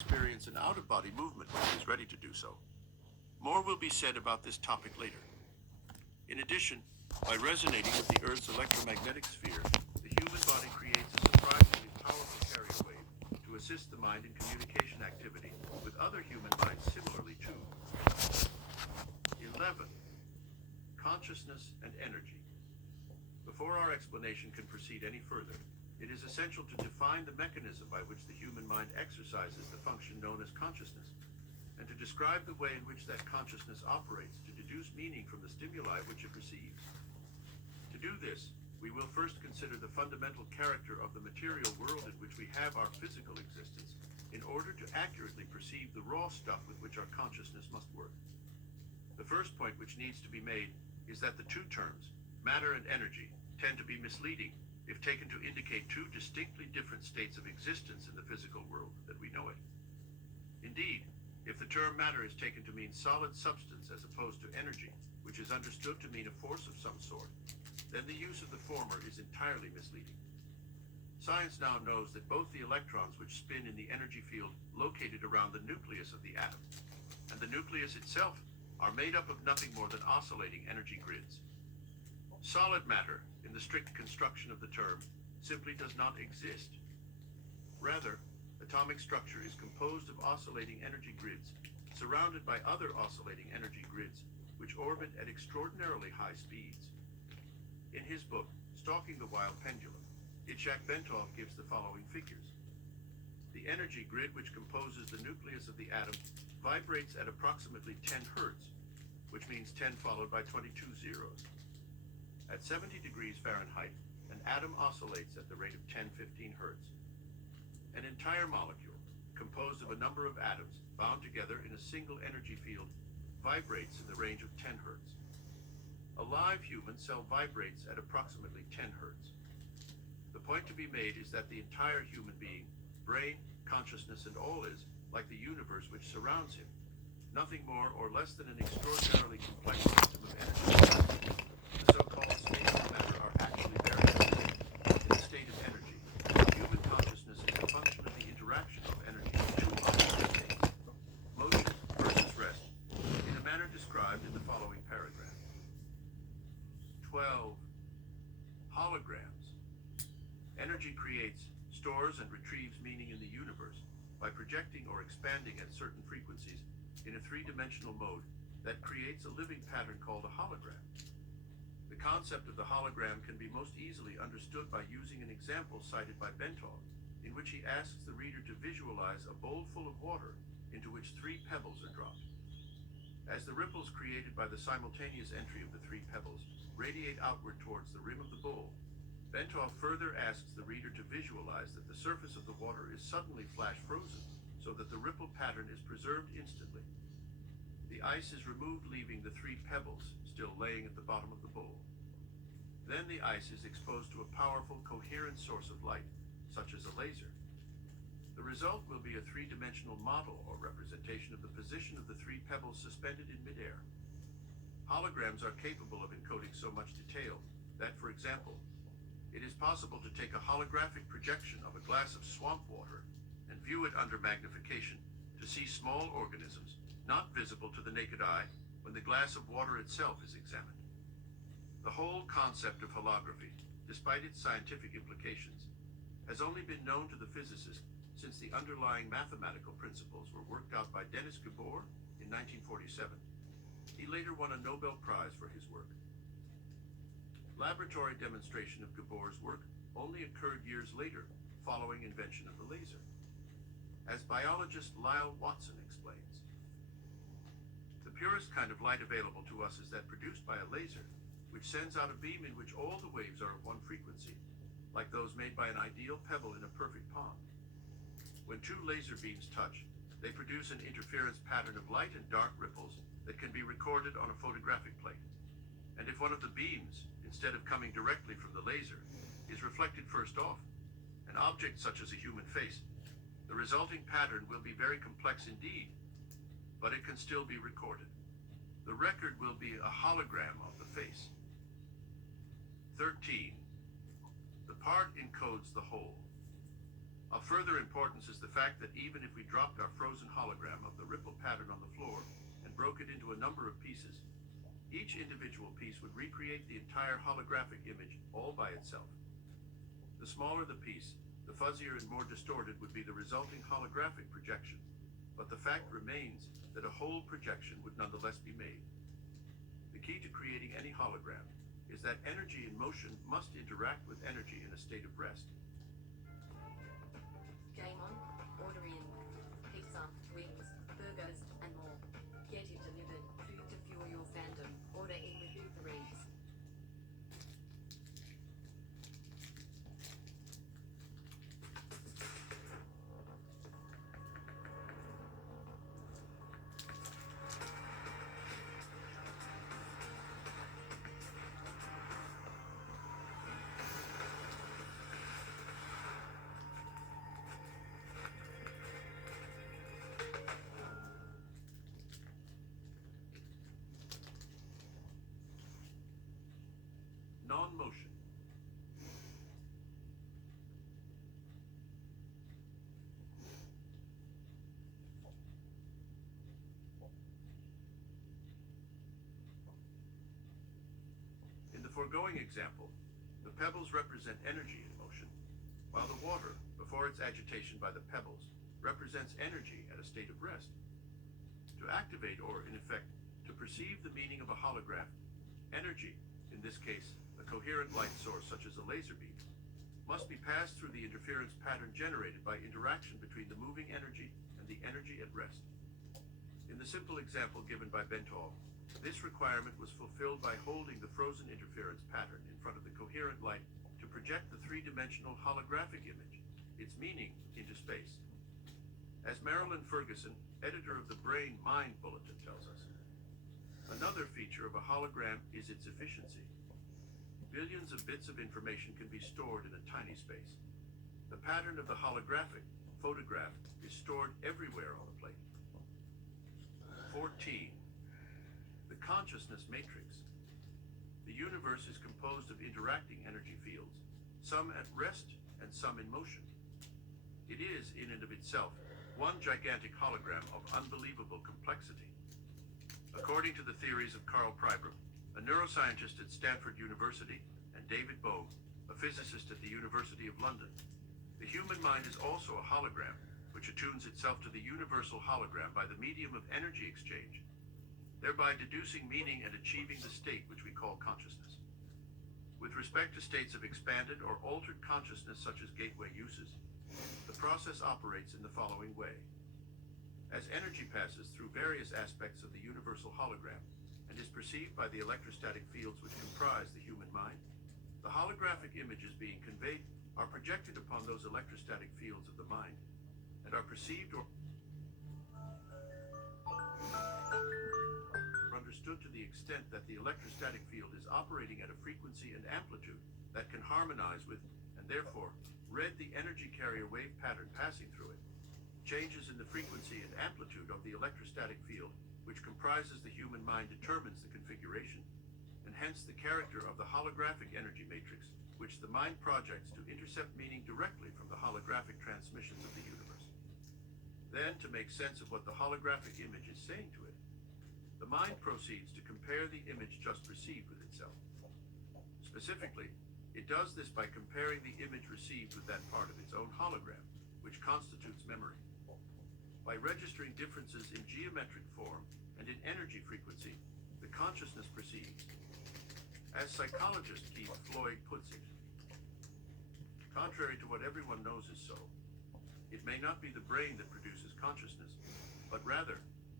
experience an out-of-body movement when he is ready to do so. More will be said about this topic later. In addition, by resonating with the Earth's electromagnetic sphere, the human body creates a surprisingly powerful carrier wave to assist the mind in communication activity with other human minds similarly tuned. 11. Consciousness and energy. Before our explanation can proceed any further, it is essential to define the mechanism by which the human mind exercises the function known as consciousness, and to describe the way in which that consciousness operates to deduce meaning from the stimuli which it receives. To do this, we will first consider the fundamental character of the material world in which we have our physical existence, in order to accurately perceive the raw stuff with which our consciousness must work. The first point which needs to be made is that the two terms, matter and energy, tend to be misleading if taken to indicate two distinctly different states of existence in the physical world that we know it. Indeed, if the term matter is taken to mean solid substance as opposed to energy, which is understood to mean a force of some sort, then the use of the former is entirely misleading. Science now knows that both the electrons which spin in the energy field located around the nucleus of the atom, and the nucleus itself are made up of nothing more than oscillating energy grids. Solid matter, in the strict construction of the term, simply does not exist. Rather, atomic structure is composed of oscillating energy grids, surrounded by other oscillating energy grids, which orbit at extraordinarily high speeds. In his book, Stalking the Wild Pendulum, Itzhak Bentov gives the following figures. The energy grid which composes the nucleus of the atom vibrates at approximately 10 Hertz, which means 10 followed by 22 zeros. At 70 degrees Fahrenheit, an atom oscillates at the rate of 10-15 Hertz. An entire molecule, composed of a number of atoms bound together in a single energy field, vibrates in the range of 10 Hertz. A live human cell vibrates at approximately 10 Hertz. The point to be made is that the entire human being, brain, consciousness, and all is like the universe which surrounds him, nothing more or less than an extraordinarily complex system of energy. The so-called states of matter are actually very distinct. In the state of energy, human consciousness is a function of the interaction of energy in two opposite states, motion versus rest, in a manner described in the following paragraph. 12. Holograms. Energy creates, stores, and retrieves meaning in the universe by projecting or expanding at certain frequencies in a three-dimensional mode that creates a living pattern called a hologram. The concept of the hologram can be most easily understood by using an example cited by Bentov, in which he asks the reader to visualize a bowl full of water into which 3 pebbles are dropped. As the ripples created by the simultaneous entry of the 3 pebbles radiate outward towards the rim of the bowl, Bentov further asks the reader to visualize that the surface of the water is suddenly flash frozen, so that the ripple pattern is preserved instantly. The ice is removed, leaving the 3 pebbles still laying at the bottom of the bowl. Then the ice is exposed to a powerful, coherent source of light, such as a laser. The result will be a three-dimensional model or representation of the position of the 3 pebbles suspended in midair. Holograms are capable of encoding so much detail that, for example, it is possible to take a holographic projection of a glass of swamp water and view it under magnification to see small organisms not visible to the naked eye when the glass of water itself is examined. The whole concept of holography, despite its scientific implications, has only been known to the physicist since the underlying mathematical principles were worked out by Denis Gabor in 1947. He later won a Nobel Prize for his work. Laboratory demonstration of Gabor's work only occurred years later, following invention of the laser. As biologist Lyle Watson explains, the purest kind of light available to us is that produced by a laser, which sends out a beam in which all the waves are of one frequency, like those made by an ideal pebble in a perfect pond. When 2 laser beams touch, they produce an interference pattern of light and dark ripples that can be recorded on a photographic plate. And if one of the beams, instead of coming directly from the laser, is reflected first off, an object such as a human face, the resulting pattern will be very complex indeed, but it can still be recorded. The record will be a hologram of the face. 13. The part encodes the whole. Of further importance is the fact that even if we dropped our frozen hologram of the ripple pattern on the floor and broke it into a number of pieces, each individual piece would recreate the entire holographic image all by itself. The smaller the piece, the fuzzier and more distorted would be the resulting holographic projection, but the fact remains that a whole projection would nonetheless be made. The key to creating any hologram is that energy in motion must interact with energy in a state of rest. Game on, order in, pizza, wings, burgers, and more. Get it delivered, food to fuel your fandom. Order in with Uber Eats. Non-motion. In the foregoing example, the pebbles represent energy in motion, while the water, before its agitation by the pebbles, represents energy at a state of rest. To activate or, in effect, to perceive the meaning of a hologram, energy, in this case, a coherent light source such as a laser beam, must be passed through the interference pattern generated by interaction between the moving energy and the energy at rest. In the simple example given by Bentov, this requirement was fulfilled by holding the frozen interference pattern in front of the coherent light to project the three-dimensional holographic image, its meaning, into space. As Marilyn Ferguson, editor of the Brain Mind Bulletin, tells us, another feature of a hologram is its efficiency. Billions of bits of information can be stored in a tiny space. The pattern of the holographic photograph is stored everywhere on the plate. 14. The consciousness matrix. The universe is composed of interacting energy fields, some at rest and some in motion. It is, in and of itself, one gigantic hologram of unbelievable complexity. According to the theories of Karl Pribram, a neuroscientist at Stanford University, and David Bohm, a physicist at the University of London, the human mind is also a hologram, which attunes itself to the universal hologram by the medium of energy exchange, thereby deducing meaning and achieving the state which we call consciousness. With respect to states of expanded or altered consciousness such as gateway uses, the process operates in the following way. As energy passes through various aspects of the universal hologram and is perceived by the electrostatic fields which comprise the human mind, the holographic images being conveyed are projected upon those electrostatic fields of the mind and are perceived or understood to the extent that the electrostatic field is operating at a frequency and amplitude that can harmonize with, and therefore read the energy carrier wave pattern passing through it. Changes in the frequency and amplitude of the electrostatic field which comprises the human mind determines the configuration, and hence the character of the holographic energy matrix, which the mind projects to intercept meaning directly from the holographic transmissions of the universe. Then, to make sense of what the holographic image is saying to it, the mind proceeds to compare the image just received with itself. Specifically, it does this by comparing the image received with that part of its own hologram, which constitutes memory. By registering differences in geometric form and in energy frequency, the consciousness perceives. As psychologist Keith Floyd puts it, contrary to what everyone knows is so, it may not be the brain that produces consciousness, but rather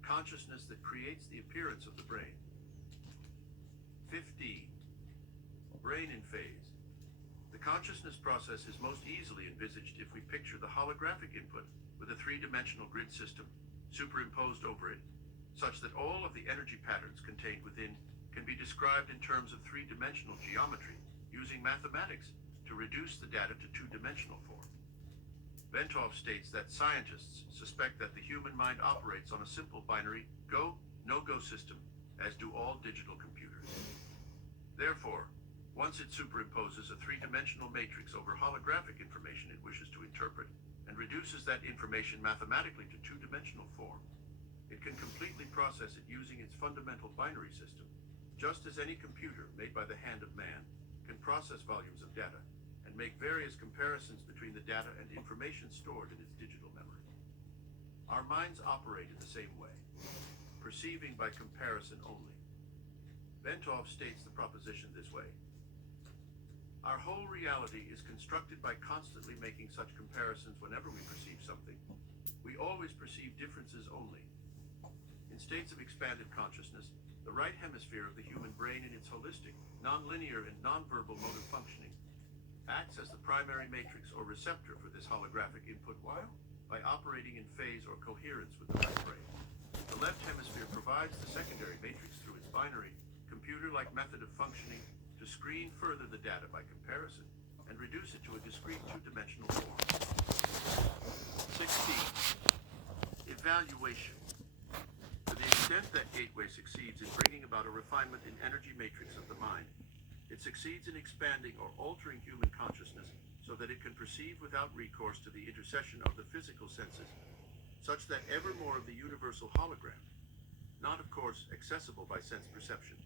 consciousness that creates the appearance of the brain. 15. Brain in phase. The consciousness process is most easily envisaged if we picture the holographic input with a three-dimensional grid system superimposed over it, such that all of the energy patterns contained within can be described in terms of three-dimensional geometry, using mathematics to reduce the data to two-dimensional form. Bentov states that scientists suspect that the human mind operates on a simple binary go, no-go system, as do all digital computers. Therefore, once it superimposes a three-dimensional matrix over holographic information it wishes to interpret, and reduces that information mathematically to two-dimensional form. It can completely process it using its fundamental binary system, just as any computer made by the hand of man can process volumes of data and make various comparisons between the data and information stored in its digital memory. Our minds operate in the same way, perceiving by comparison only. Ventov states the proposition this way: our whole reality is constructed by constantly making such comparisons whenever we perceive something. We always perceive differences only. In states of expanded consciousness, the right hemisphere of the human brain in its holistic, non-linear, and non-verbal mode of functioning acts as the primary matrix or receptor for this holographic input while, by operating in phase or coherence with the right brain, the left hemisphere provides the secondary matrix through its binary, computer-like method of functioning to screen further the data by comparison and reduce it to a discrete two-dimensional form. 16. Evaluation. To the extent that Gateway succeeds in bringing about a refinement in energy matrix of the mind, it succeeds in expanding or altering human consciousness so that it can perceive without recourse to the intercession of the physical senses, such that ever more of the universal hologram, not of course accessible by sense perception,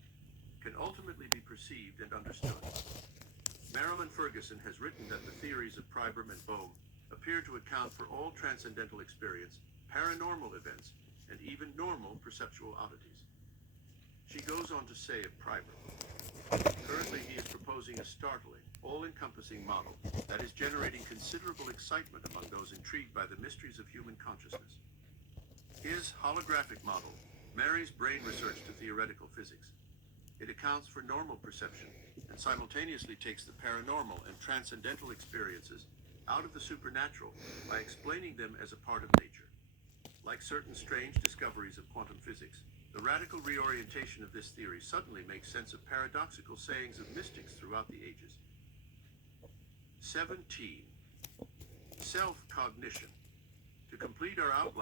can ultimately be perceived and understood. Marilyn Ferguson has written that the theories of Pribram and Bohm appear to account for all transcendental experience, paranormal events, and even normal perceptual oddities. She goes on to say of Pribram, currently he is proposing a startling, all-encompassing model that is generating considerable excitement among those intrigued by the mysteries of human consciousness. His holographic model marries brain research to theoretical physics. It accounts for normal perception and simultaneously takes the paranormal and transcendental experiences out of the supernatural by explaining them as a part of nature. Like certain strange discoveries of quantum physics, the radical reorientation of this theory suddenly makes sense of paradoxical sayings of mystics throughout the ages. 17. Self-cognition. To complete our outline